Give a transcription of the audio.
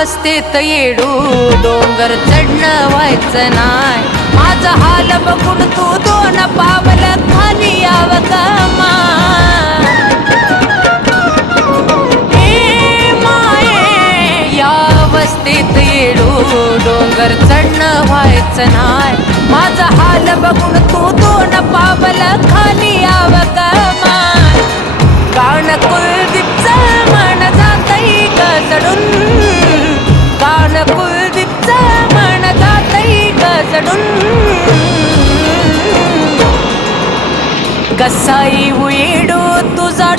अवस्थेत येडू डोंगर चढणं व्हायचं नाय माझा हाल बघून तू दोन पावल खाली याव कमा माये या अवस्थेत येडू डोंगर चढणं व्हायचं नाय माझा हाल बघून तू दोन पावल खाली याव कमा कान कुलदीपचं मन जातई कसडून कान कुलदीपचं मन जातई कसडून कसा येऊ येडू तुझा